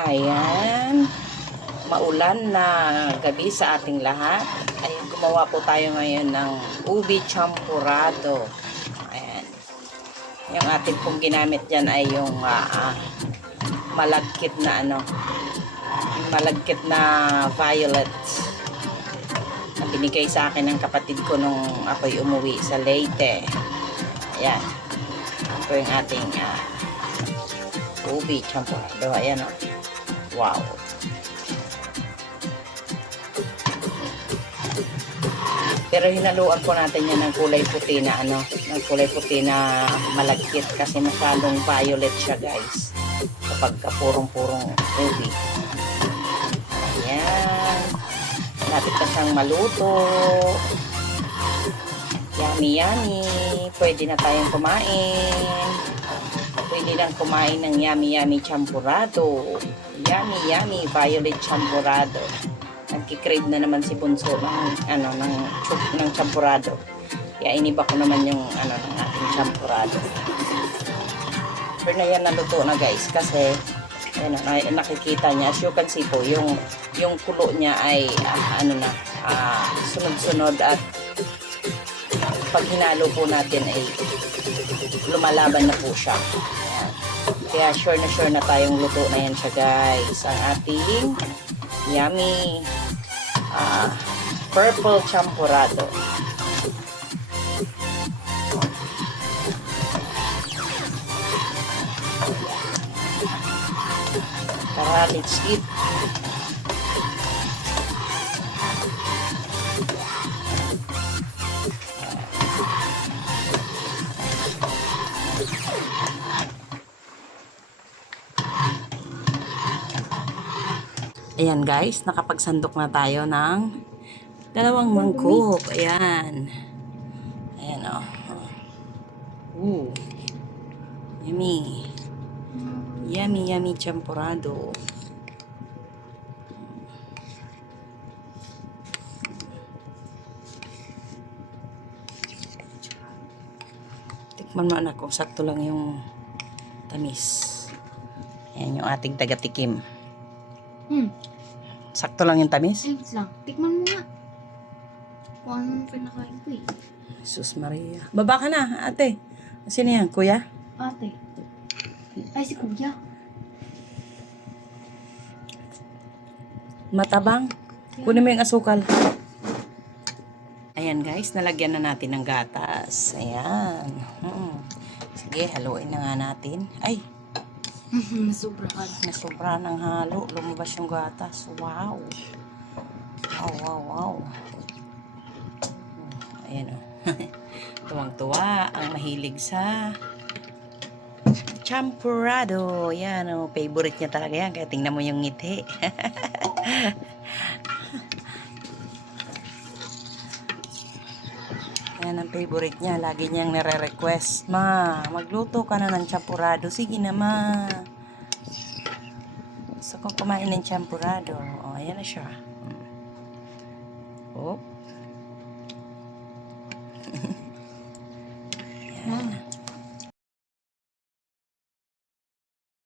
Ayan, maulan na gabi sa ating lahat. Ayan, gumawa po tayo ngayon ng ubi champurado. Ayan. Yung ating pong ginamit dyan ay yung malagkit na malagkit na violet na binigay sa akin ng kapatid ko nung ako'y umuwi sa Leyte. Ayan. Ito yung ating ubi champurado. Ayan o. Wow. Pero hinaluan po natin yan ng kulay puti na ng kulay puti na malagkit kasi masyadong violet siya, guys. Kapag purong-purong ubi. Ayan. Lapit na siyang maluto. Yummy, yummy. Pwede na tayong kumain. Pwede lang kumain ng yummy, yummy champurado. Yummy, yummy violet champurado. Nagki-crave na naman si Bunso ng champurado. Kaya iniba ko naman yung ng ating champurado. Pero na yan naluto na, guys, kasi nakikita niya, as you can see po, yung kulo niya ay sunod-sunod, at pag hinalo po natin ay lumalaban na po siya. Ayan. Kaya sure na tayong luto na yan siya, guys. Ang ating yummy purple champurado. Tara, let's eat. Ayan, guys, nakapagsandok na tayo ng 2 mangkok. Ayan. Ayan, oh. Yummy. Yummy, yummy champurado. Tikman mo, anak, kung sakto lang yung tamis. Ayan yung ating taga-tikim. Sakto lang yung tamis? Ayos lang. Tikman mo nga. Kung anong pinakain ko eh. Jesus Maria. Baba ka na, ate. Sino yan, kuya? Ate. Ay, si kuya. Matabang. Kunin mo yung asukal. Ayan, guys, nalagyan na natin ng gatas. Ayan. Sige, haluin na nga natin. Ay! Nasobra ng halo. Lumabas yung gatas. Wow! Wow. Ayan, oh. Tuwang-tuwa ang mahilig sa champurado. Yan, oh, favorite niya talaga yan. Kaya tingnan mo yung ngiti. Yan ang favorite niya. Lagi niyang nare-request. Ma, magluto ka na ng champurado. Sige na, ma. Gusto kong kumain ng champurado. O, ayan na siya. Oh.